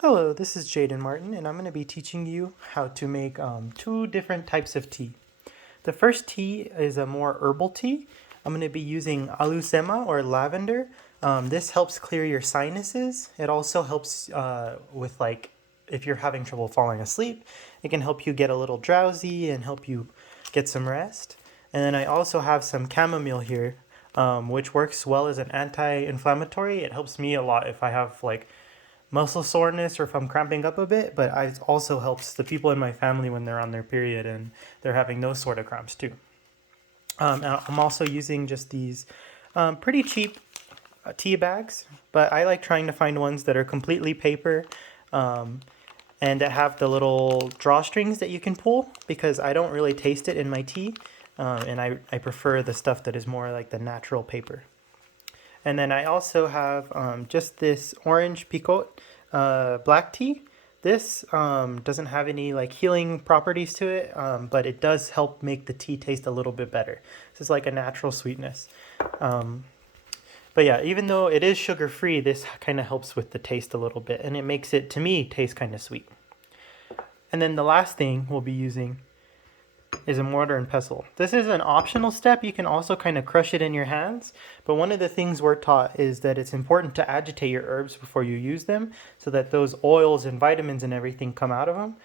Hello, this is Jaden Martin, and I'm going to be teaching you how to make two different types of tea. The first tea is a more herbal tea. I'm going to be using alusema or lavender. This helps clear your sinuses. It also helps with if you're having trouble falling asleep. It can help you get a little drowsy and help you get some rest. And then I also have some chamomile here, which works well as an anti-inflammatory. It helps me a lot if I have muscle soreness or if I'm cramping up a bit, but it also helps the people in my family when they're on their period and they're having those sort of cramps too. And I'm also using just these pretty cheap tea bags, but I like trying to find ones that are completely paper and that have the little drawstrings that you can pull because I don't really taste it in my tea, and I prefer the stuff that is more like the natural paper. And then I also have just this orange picot black tea. This doesn't have any healing properties to it, but it does help make the tea taste a little bit better. This is like a natural sweetness. But yeah, even though it is sugar free, this kind of helps with the taste a little bit, and it makes it, to me, taste kind of sweet. And then the last thing we'll be using is a mortar and pestle. This is an optional step. You can also kind of crush it in your hands, but one of the things we're taught is that it's important to agitate your herbs before you use them so that those oils and vitamins and everything come out of them.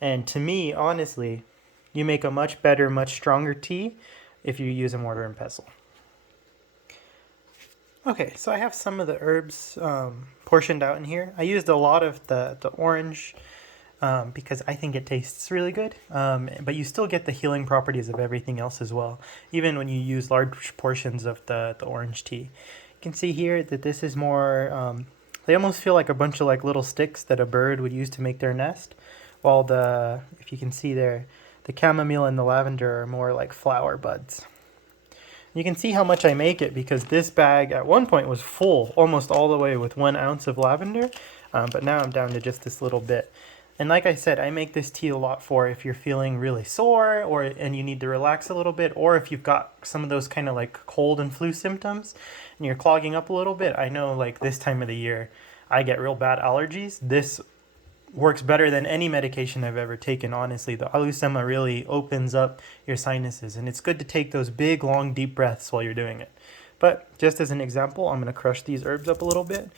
And to me, honestly, you make a much better, much stronger tea if you use a mortar and pestle. Okay, so I have some of the herbs portioned out in here. I used a lot of the orange because I think it tastes really good. But you still get the healing properties of everything else as well, even when you use large portions of the orange tea. You can see here that this is more, they almost feel like a bunch of little sticks that a bird would use to make their nest, while if you can see there, the chamomile and the lavender are more like flower buds. You can see how much I make it because this bag at one point was full, almost all the way with 1 ounce of lavender, but now I'm down to just this little bit. And like I said, I make this tea a lot for if you're feeling really sore and you need to relax a little bit, or if you've got some of those kind of cold and flu symptoms and you're clogging up a little bit. I know this time of the year I get real bad allergies. This works better than any medication I've ever taken, honestly. The alusema really opens up your sinuses, and it's good to take those big, long, deep breaths while you're doing it. But just as an example, I'm going to crush these herbs up a little bit.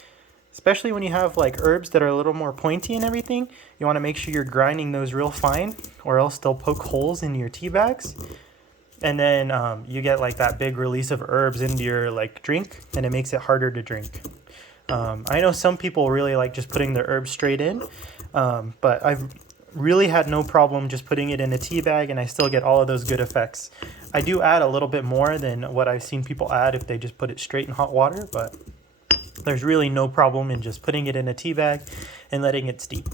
Especially when you have herbs that are a little more pointy and everything, you want to make sure you're grinding those real fine, or else they'll poke holes in your tea bags. And then you get that big release of herbs into your drink, and it makes it harder to drink. I know some people really like just putting their herbs straight in, but I've really had no problem just putting it in a tea bag, and I still get all of those good effects. I do add a little bit more than what I've seen people add if they just put it straight in hot water, but there's really no problem in just putting it in a tea bag and letting it steep.